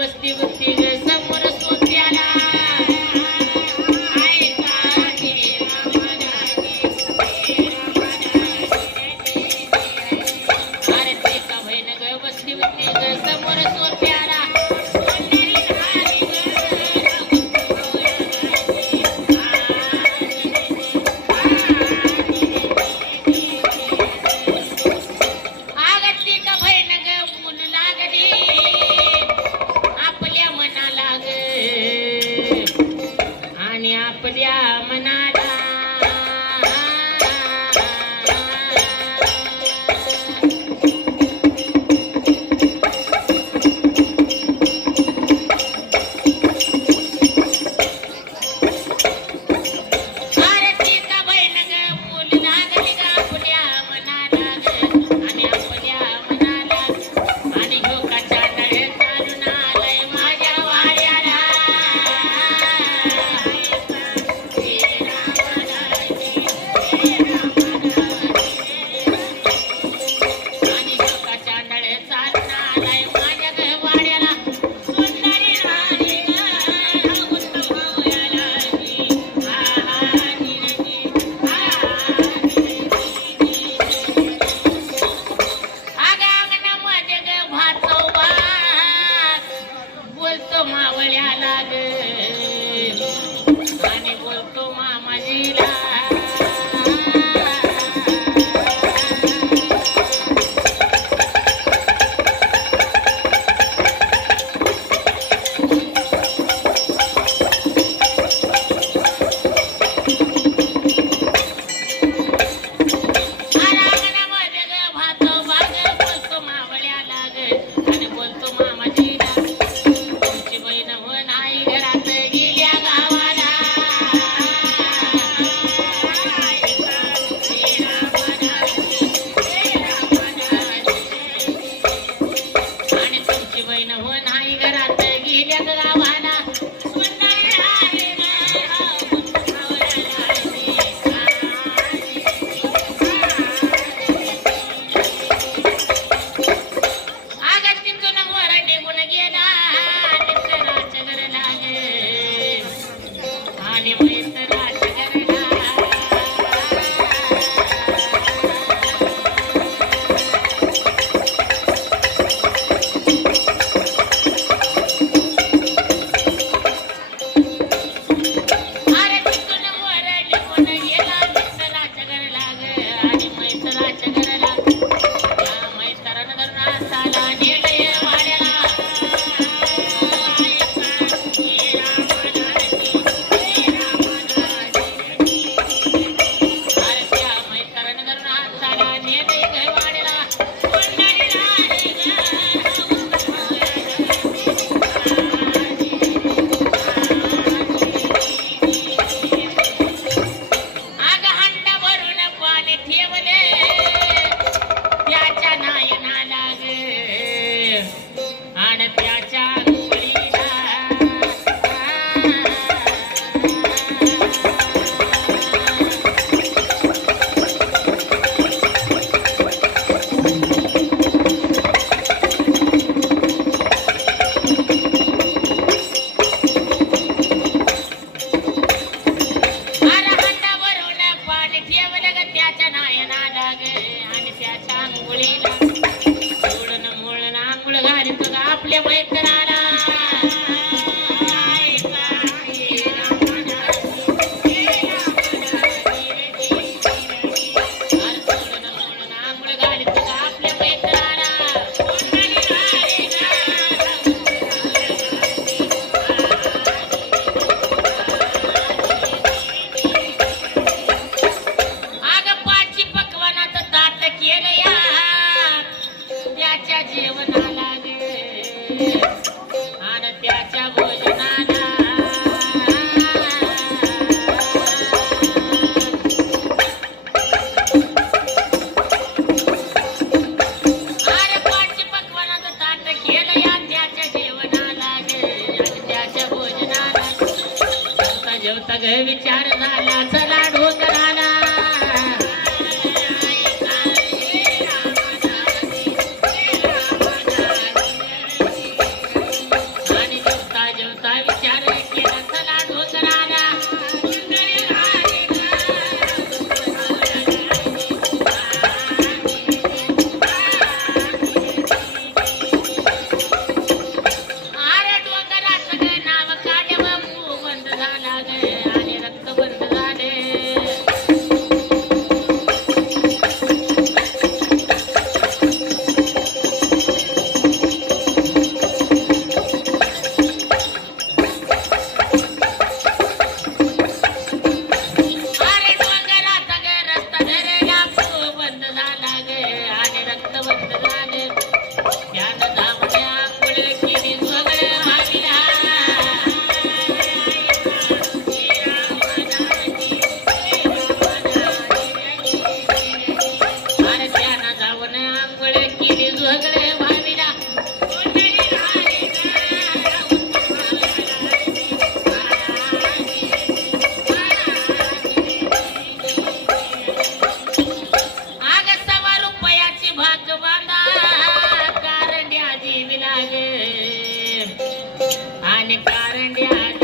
vestido Dale. मुळे ना मुळ घालीत आपल्या माहीत सगळे विचार झाला चला காரண்டியா